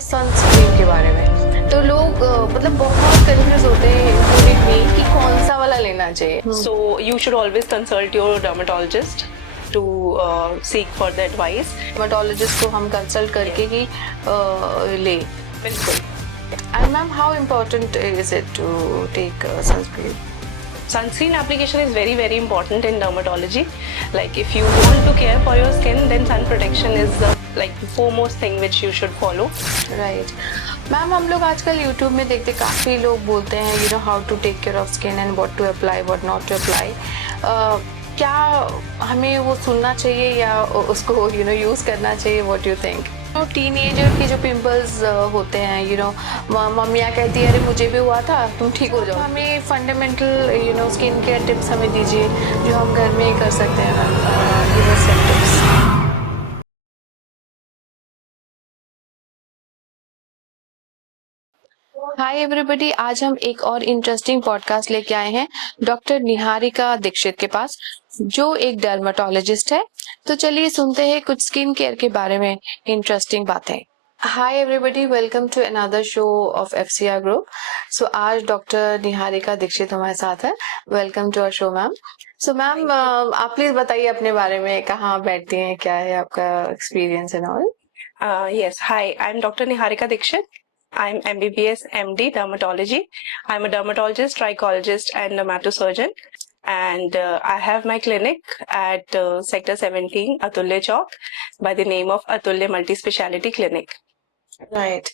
Sunscreen के बारे में तो लोग मतलब बहुत कंफ्यूज होते हैं इंक्लूडिंग मी कि कौन सा वाला लेना चाहिए। So you should always consult your dermatologist to seek further advice. Dermatologist को हम कंसल्ट करके ही ले। बिल्कुल। And ma'am how important is it to take sunscreen? Sunscreen application is very very important in dermatology. Like if you want to care for your skin, then sun protection is like the foremost thing which you should follow. Right ma'am, हम लोग आजकल YouTube में देखते काफ़ी लोग बोलते हैं you know how to take care of skin and what to apply what not to apply. क्या हमें वो सुनना चाहिए या उसको यू नो यूज़ करना चाहिए? What you think? टीनेजर के जो पिंपल्स होते हैं यू नो, मम्मियाँ कहती है अरे मुझे भी हुआ था, तुम ठीक हो जाओ। हमें fundamental you know skin care tips हमें दीजिए जो हम घर में ही कर सकते हैं ma'am, give us some tips. Hi everybody, आज हम एक और इंटरेस्टिंग पॉडकास्ट लेके आए हैं डॉक्टर निहारिका दीक्षित के पास, जो एक डर्मेटोलॉजिस्ट है। तो चलिए सुनते हैं कुछ स्किन केयर के बारे में इंटरेस्टिंग बातें। Hi everybody, welcome to another show of FCR group. So आज डॉक्टर निहारिका दीक्षित हमारे साथ है। Welcome to our show ma'am. So ma'am, आप प्लीज बताइए अपने बारे में, कहाँ बैठती हैं, क्या है आपका experience and all? Yes, hi, I'm Dr. Niharika Dixit. I'm MBBS MD Dermatology. I'm a dermatologist, trichologist, and dermatosurgeon. And I have my clinic at Sector 17, Atulya Chowk, by the name of Atulya Multi-Speciality Clinic. Right.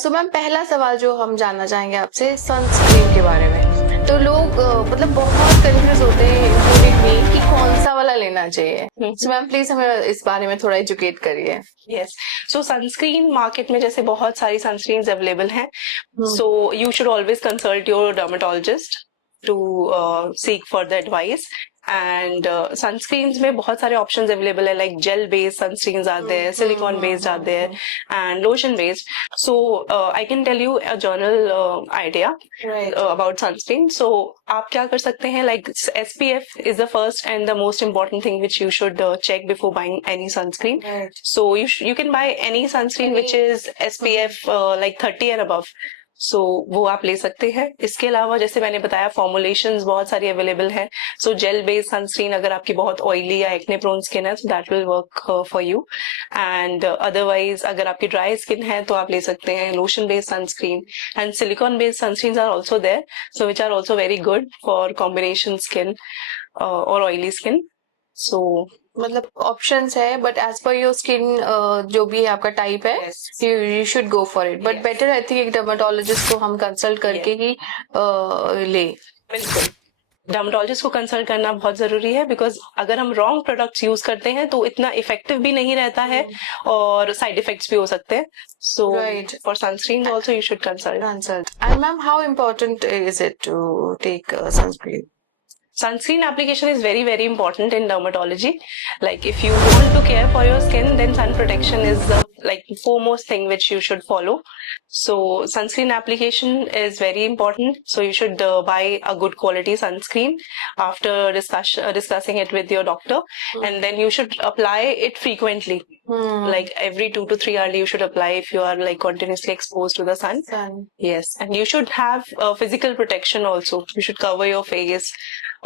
So ma'am, पहला सवाल जो हम जानना चाहेंगे आपसे sunscreen के बारे में। तो लोग मतलब बहुत कंफ्यूज होते हैं इंक्लूडिंग मी कि कौन सा वाला लेना चाहिए। सो मैम प्लीज हमें इस बारे में थोड़ा एजुकेट करिए। Yes. So sunscreen market में जैसे बहुत सारी sunscreens available हैं. So you should always consult your dermatologist to seek further advice. And sunscreens में बहुत सारे options available है, like gel based sunscreens are there, silicone based are there, and lotion based. So I can tell you a general idea about sunscreen. So आप क्या कर सकते हैं, like SPF is the first and the most important thing which you should check before buying any sunscreen. Right. So you can buy any sunscreen which is SPF like 30 and above. So वो आप ले सकते हैं। इसके अलावा जैसे मैंने बताया फॉर्मुलेशंस बहुत सारी अवेलेबल है। सो जेल बेस्ड सनस्क्रीन अगर आपकी बहुत ऑयली या एक्ने प्रोन स्किन है तो that will work for you. And otherwise अगर आपकी ड्राई स्किन है तो आप ले सकते हैं lotion based sunscreen. And silicone based sunscreen are also there, so which are also very good for combination skin और ऑयली स्किन। सो मतलब ऑप्शंस है, but as per your skin जो भी है आपका टाइप है, you should go for it. But better I think एक dermatologist को हम कंसल्ट करके ही ले। बिल्कुल, डर्मेटोलॉजिस्ट को कंसल्ट करना बहुत जरूरी है, बिकॉज अगर हम रॉन्ग प्रोडक्ट्स यूज करते हैं तो इतना इफेक्टिव भी नहीं रहता है और साइड इफेक्ट्स भी हो सकते हैं। So for sunscreen also you should consult. And ma'am how important is it to take sunscreen? Sunscreen application is very very important in dermatology. Like if you want to care for your skin, then sun protection is the like foremost thing which you should follow. So sunscreen application is very important. So you should buy a good quality sunscreen after discussing it with your doctor, and then you should apply it frequently. Like every 2 to 3 hours you should apply if you are like continuously exposed to the sun. Yes, and you should have physical protection also. You should cover your face,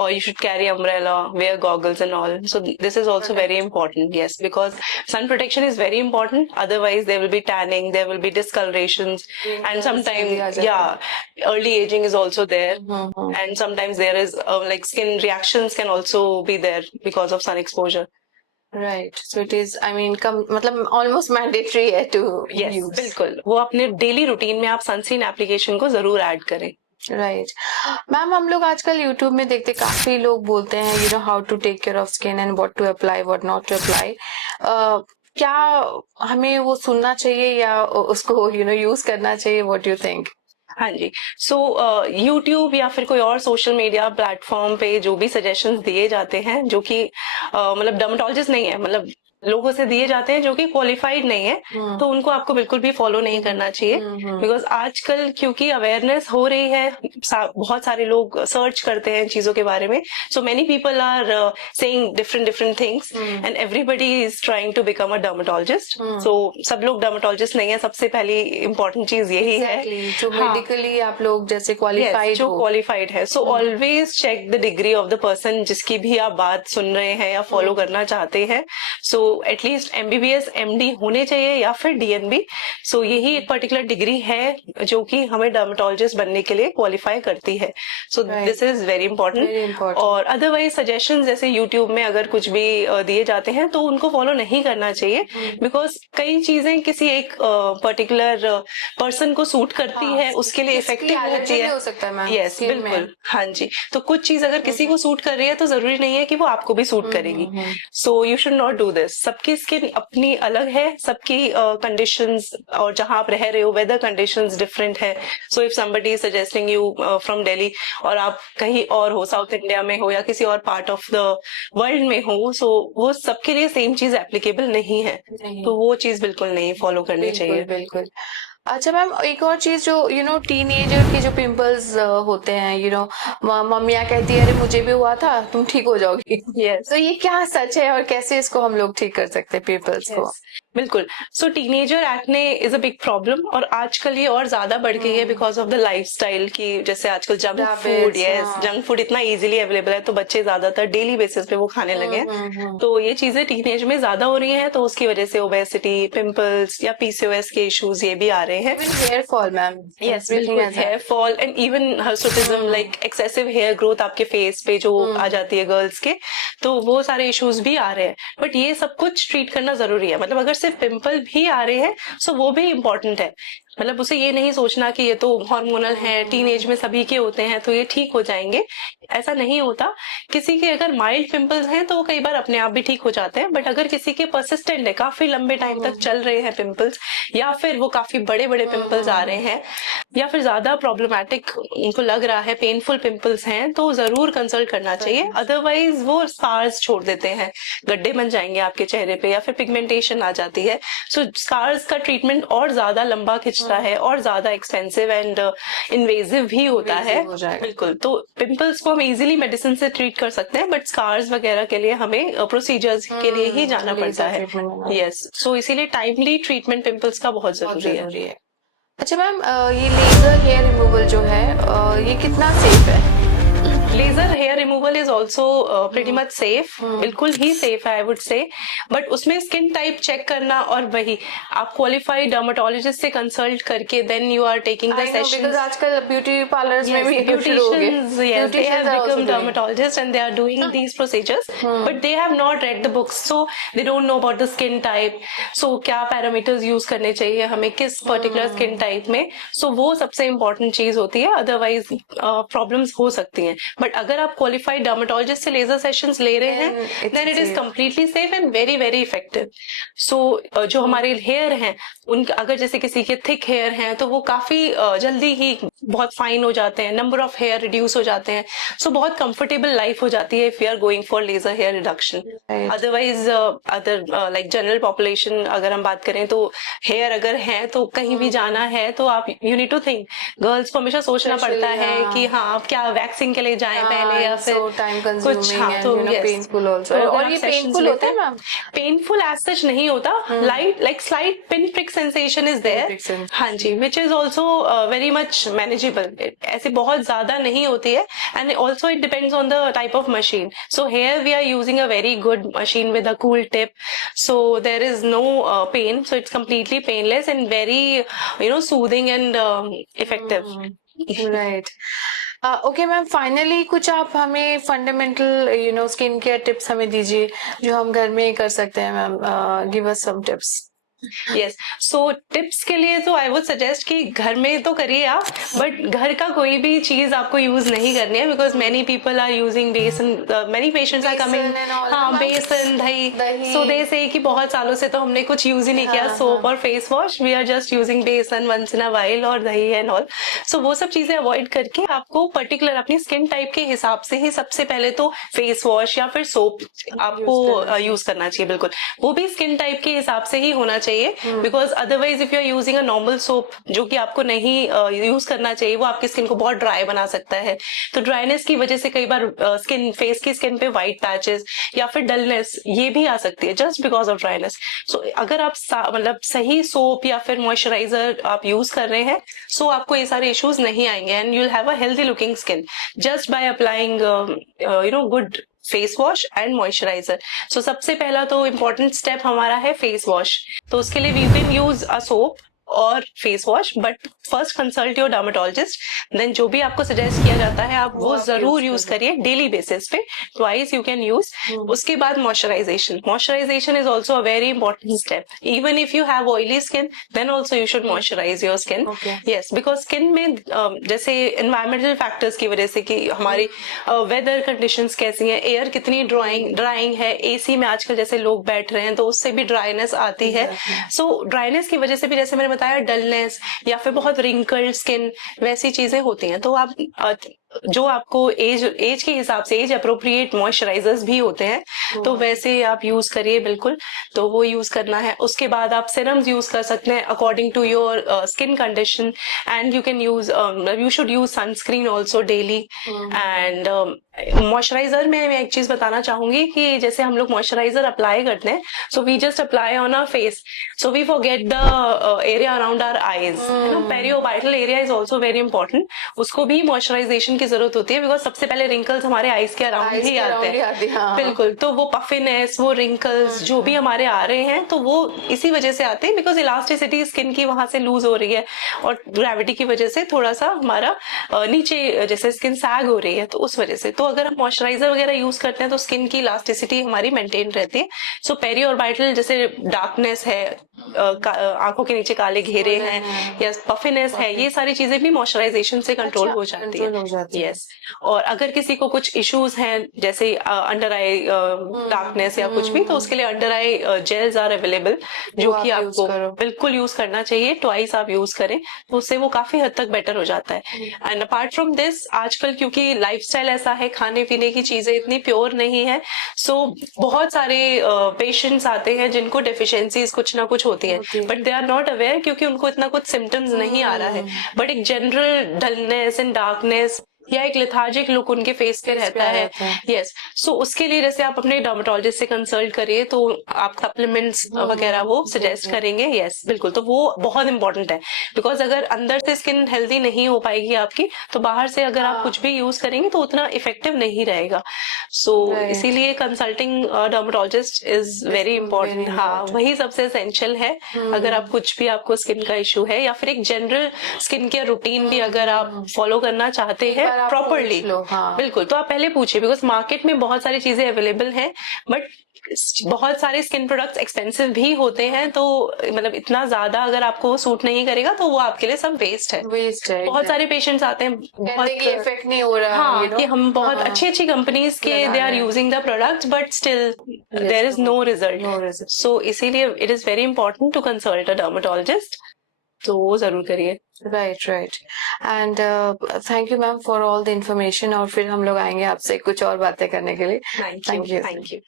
or you should carry umbrella, wear goggles and all. So this is also very important. Yes, because sun protection is very important. Otherwise there will be tanning, there will be discolorations, and sometimes early aging is also there. And sometimes there is like skin reactions can also be there because of sun exposure. Right, so it is I mean मतलब almost mandatory है to use. बिल्कुल, वो अपने daily routine में आप sunscreen application को जरूर add करें। राइट मैम, हम लोग आजकल यूट्यूब में देखते काफी लोग बोलते हैं you know how to take care of skin and what to apply what not to apply. क्या हमें वो सुनना चाहिए या उसको यू नो यूज करना चाहिए? What you think? हाँ जी। सो यूट्यूब या फिर कोई और सोशल मीडिया प्लेटफॉर्म पे जो भी सजेशंस दिए जाते हैं, जो कि मतलब डर्मेटोलॉजिस्ट नहीं है, मतलब लोगों से दिए जाते हैं जो कि क्वालिफाइड नहीं है, तो उनको आपको बिल्कुल भी फॉलो नहीं करना चाहिए। बिकॉज आजकल क्योंकि अवेयरनेस हो रही है, बहुत सारे लोग सर्च करते हैं चीजों के बारे में, so many people are saying different things and everybody is trying to become a dermatologist. So सब लोग डर्मेटोलॉजिस्ट नहीं है, सबसे पहली इंपॉर्टेंट चीज यही है जो मेडिकली आप लोग जैसे क्वालिफाइड जो क्वालिफाइड है। So always check the degree of the person जिसकी भी आप बात सुन रहे हैं या फॉलो करना चाहते हैं। सो एटलीस्ट MBBS MD होने चाहिए या फिर DNB। सो यही एक पर्टिकुलर डिग्री है जो कि हमें डर्मेटोलॉजिस्ट बनने के लिए क्वालिफाई करती है। So this is very important. और अदरवाइज सजेशन जैसे यूट्यूब में अगर कुछ भी दिए जाते हैं तो उनको फॉलो नहीं करना चाहिए, बिकॉज कई चीजें किसी एक पर्टिकुलर पर्सन को सूट करती है, उसके लिए इफेक्टिव होती है। हो सकता है मैम। यस बिल्कुल, हाँ जी। तो कुछ चीज अगर किसी को सूट कर रही है तो जरूरी नहीं है कि वो आपको भी सूट करेगी। So you should not do this. सबकी स्किन अपनी अलग है, सबकी कंडीशंस और जहां आप रह रहे हो वेदर कंडीशंस डिफरेंट है। So if somebody is suggesting you from Delhi और आप कहीं और हो, साउथ इंडिया में हो या किसी और पार्ट ऑफ द वर्ल्ड में हो, सो वो सबके लिए सेम चीज एप्लीकेबल नहीं है। तो वो चीज बिल्कुल नहीं फॉलो करनी चाहिए। बिल्कुल। अच्छा मैम, एक और चीज जो टीनेजर के जो पिंपल्स होते हैं, मम्मियाँ कहती है अरे मुझे भी हुआ था, तुम ठीक हो जाओगी। Yes. तो ये क्या सच है और कैसे इसको हम लोग ठीक कर सकते हैं पिंपल्स को? बिल्कुल। So teenager acne is a big problem और आजकल ये और ज्यादा बढ़ गई है बिकॉज ऑफ द लाइफस्टाइल की, जैसे आजकल जंक फूड, जंक फूड इतना इजीली अवेलेबल है तो बच्चे ज्यादातर डेली बेसिस पे वो खाने लगे हैं। तो ये चीजें टीनेज में ज्यादा हो रही हैं, तो उसकी वजह से ओबेसिटी, पिंपल्स या PCOS के इश्यूज ये भी आ रहे हैं। Hair fall ma'am. यस बिल्कुल, hair fall and even hirsutism, like excessive hair growth आपके फेस पे जो आ जाती है गर्ल्स के, तो वो सारे इश्यूज भी आ रहे हैं। बट ये सब कुछ ट्रीट करना जरूरी है। मतलब अगर सिर्फ पिंपल भी आ रहे हैं सो वो भी इम्पोर्टेंट है। मतलब उसे ये नहीं सोचना कि ये तो हार्मोनल है, टीनेज में सभी के होते हैं तो ये ठीक हो जाएंगे, ऐसा नहीं होता। किसी के अगर माइल्ड पिंपल्स हैं तो वो कई बार अपने आप भी ठीक हो जाते हैं, बट अगर किसी के परसिस्टेंट है, काफी लंबे टाइम तक चल रहे हैं पिंपल्स, या फिर वो काफी बड़े बड़े पिंपल्स आ रहे हैं, या फिर ज्यादा प्रॉब्लमैटिक उनको लग रहा है, पेनफुल पिंपल्स हैं, तो जरूर कंसल्ट करना चाहिए। अदरवाइज वो स्कार्स छोड़ देते हैं, गड्ढे बन जाएंगे आपके चेहरे पे, या फिर पिगमेंटेशन आ जाती है। सो स्कार्स का ट्रीटमेंट और ज्यादा लंबा खिंचता है और ज्यादा एक्सपेंसिव एंड इन्वेजिव भी होता है। बिल्कुल। तो पिंपल्स को हम इजीली मेडिसिन से ट्रीट कर सकते हैं, बट स्कार्स वगैरह के लिए हमें प्रोसीजर्स के लिए ही जाना पड़ता है। यस, सो इसीलिए टाइमली ट्रीटमेंट पिंपल्स का बहुत जरूरी है। अच्छा मैम, ये लेजर हेयर रिमूवल जो है ये कितना सेफ है? Laser hair removal is also pretty much safe, बिल्कुल ही सेफ है आई वुड से। बट उसमें स्किन टाइप चेक करना, और वही आप क्वालिफाइड डर्मेटोलॉजिस्ट से कंसल्ट करके then you are taking the sessions. आजकल ब्यूटी पार्लर्स में भी beauticians, yes, they have become dermatologists and they are doing these procedures, but they have not read the books, so they don't know about the skin type. So क्या parameters use करने चाहिए हमें किस particular skin type में, so वो सबसे important चीज होती है। अदरवाइज प्रॉब्लम्स हो सकती हैं, बट अगर आप क्वालिफाइड डर्मेटोलॉजिस्ट से लेजर सेशंस ले रहे हैं then it is completely safe and very very effective. So जो हमारे हेयर हैं उनके, अगर जैसे किसी के थिक हेयर हैं तो वो काफी जल्दी ही बहुत फाइन हो जाते हैं, नंबर ऑफ हेयर रिड्यूस हो जाते हैं, सो बहुत कंफर्टेबल लाइफ हो जाती है if you are going for laser hair reduction. Otherwise other like general population अगर हम बात करें तो हेयर अगर है तो कहीं भी जाना है तो आप you need to think, girls को हमेशा सोचना पड़ता है कि हाँ आप क्या वैक्सिंग के लिए जाएं पहले या फिर कुछ। हाँ तो पेनफुल और ये पेनफुल होता है मैम? पेनफुल एज सच नहीं होता, like slight pin prick sensation is there, हाँ जी, which is also very much manageable, ऐसे बहुत ज्यादा नहीं होती है। And also it depends on the type of machine. So here we are using a very good machine with a cool tip, so there is no pain, so it's completely painless and very soothing and effective. Right. Okay ma'am, finally कुछ आप हमें fundamental skin care tips हमें दीजिए जो हम घर में कर सकते हैं ma'am. Give us some tips. Yes, so tips के लिए तो आई वुड सजेस्ट कि घर में तो करिए आप, बट घर का कोई भी चीज आपको यूज नहीं करनी है, because many people are using besan, many patients are coming, besan and all, हाँ ना? बेसन दही, दही। सो दे से कि बहुत सालों से तो हमने कुछ यूज ही नहीं किया हाँ, सोप हाँ। और face wash, we are just using besan once in a while और दही एंड ऑल। सो वो सब चीजें अवॉइड करके आपको पर्टिकुलर अपनी स्किन टाइप के हिसाब से ही सबसे पहले तो फेस वॉश या फिर सोप आपको यूज करना चाहिए, बिल्कुल वो भी स्किन टाइप के हिसाब से ही होना चाहिए, because otherwise if you are using a normal soap जो कि आपको नहीं यूज करना चाहिए, वो आपकी स्किन को बहुत ड्राई बना सकता है। तो ड्राइनेस की वजह से कई बार स्किन फेस की स्किन पे व्हाइट पैचेस या फिर डलनेस ये भी आ सकती है जस्ट बिकॉज ऑफ ड्राइनेस। सो अगर आप मतलब सही सोप या फिर मॉइस्चराइजर आप यूज कर रहे हैं, सो आपको ये सारे इश्यूज नहीं आएंगे and you will have a healthy looking skin just by applying good face wash and moisturizer. So सबसे पहला तो इम्पोर्टेंट स्टेप हमारा है फेस वॉश। तो उसके लिए we can use a soap और face wash, but first consult your dermatologist, then जो भी आपको सजेस्ट किया जाता है आप वो जरूर यूज करिए डेली बेसिस पे, ट्वाइस यू कैन यूज। उसके बाद moisturisation, moisturisation is also a very important step, even if you have oily skin then also you should moisturise your skin. Yes, because skin में जैसे environmental factors की वजह से कि हमारी वेदर कंडीशंस कैसी हैं, एयर कितनी ड्राइंग है, एसी में आजकल जैसे लोग बैठ रहे हैं तो उससे भी ड्राइनेस आती है। सो ड्राइनेस की वजह से भी जैसे मैंने बताया डलनेस या फिर बहुत रिंकल्ड स्किन वैसी चीजें होती हैं। तो आप जो आपको एज के हिसाब से एज अप्रोप्रिएट मॉइस्चराइजर्स भी होते हैं तो वैसे आप यूज करिए बिल्कुल, तो वो यूज करना है। उसके बाद आप सिरम्स यूज कर सकते हैं according to your skin condition, and you can use you should use sunscreen also daily. And moisturiser में मैं एक चीज बताना चाहूंगी कि जैसे हम लोग मॉइस्चराइजर अप्लाई करते हैं, so we just apply on our face, so we forget the area around our eyes, periorbital area is also very important, उसको भी मॉइस्चराइजेशन की जरूरत होती है, बिकॉज सबसे पहले रिंकल्स हमारे आईज के अराउंड ही आते हैं। बिल्कुल, तो वो पफिनेस, वो रिंकल्स जो भी हमारे आ रहे हैं तो वो इसी वजह से आते हैं, बिकॉज इलास्टिसिटी स्किन की वहां से लूज हो रही है और ग्रेविटी की वजह से थोड़ा सा हमारा नीचे जैसे स्किन सैग हो रही है, तो उस वजह से। तो अगर हम मॉइस्चराइजर वगैरह यूज करते हैं तो स्किन की इलास्टिसिटी हमारी मेंटेन रहती है। सो पेरियोर्बाइटल जैसे डार्कनेस है, आंखों के नीचे काले घेरे हैं या पफिनेस है, ये सारी चीजें भी मॉइस्चराइजेशन से कंट्रोल हो जाती है। यस, और अगर किसी को कुछ इश्यूज हैं जैसे अंडर आई डार्कनेस या कुछ भी, तो उसके लिए under eye gels are available जो कि आपको बिल्कुल यूज करना चाहिए, ट्वाइस आप यूज करें तो उससे वो काफी हद तक बेटर हो जाता है। एंड अपार्ट फ्रॉम दिस, आजकल क्योंकि लाइफस्टाइल ऐसा है, खाने पीने की चीजें इतनी प्योर नहीं है, सो बहुत सारे पेशेंट्स आते हैं जिनको डेफिशिएंसीज कुछ ना कुछ होती है, but they are not aware क्योंकि उनको इतना कुछ सिम्टम्स नहीं आ रहा है, बट एक जनरल डलनेस एंड डार्कनेस या एक लेथार्जिक लुक उनके फेस पे रहता है। यस, सो उसके लिए जैसे आप अपने डर्मेटोलॉजिस्ट से कंसल्ट करिए तो आप सप्लीमेंट्स वगैरह वो सजेस्ट करेंगे। यस, बिल्कुल, तो वो बहुत इंपॉर्टेंट है, बिकॉज अगर अंदर से स्किन हेल्दी नहीं हो पाएगी आपकी तो बाहर से अगर आप कुछ भी यूज करेंगे तो उतना इफेक्टिव नहीं रहेगा। सो इसीलिए consulting dermatologist is very important. हाँ, वही सबसे एसेंशियल है अगर आप कुछ भी आपको स्किन का इशू है, या फिर एक जनरल स्किन केयर रूटीन भी अगर आप फॉलो करना चाहते हैं प्रॉपरली। बिल्कुल, तो आप पहले पूछिए, बिकॉज मार्केट में बहुत सारी चीजें अवेलेबल हैं, बट बहुत सारे स्किन प्रोडक्ट्स एक्सपेंसिव भी होते हैं, तो मतलब इतना ज्यादा अगर आपको सूट नहीं करेगा तो वो आपके लिए सब वेस्ट है। बहुत सारे पेशेंट्स आते हैं, बहुत इफेक्ट नहीं हो रहा, हाँ, कि हम बहुत अच्छी कंपनीज के they are using the products but still there is no result. So इसीलिए it is very important to consult a dermatologist, तो वो जरूर करिए। Right and thank you ma'am for all the information, और फिर हम लोग आएंगे आपसे कुछ और बातें करने के लिए। Thank you.